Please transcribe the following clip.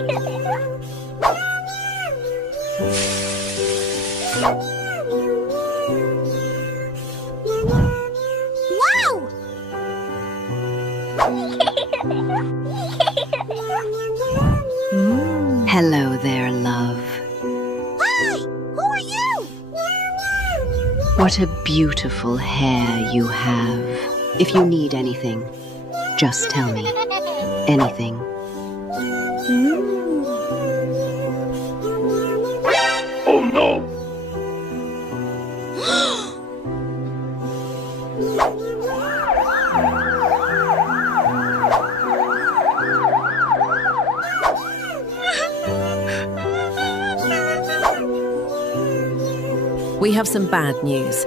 Wow! Hello there, love. Hi! Who are you? What a beautiful hair you have. If you need anything, just tell me. Anything. Oh no! We have some bad news.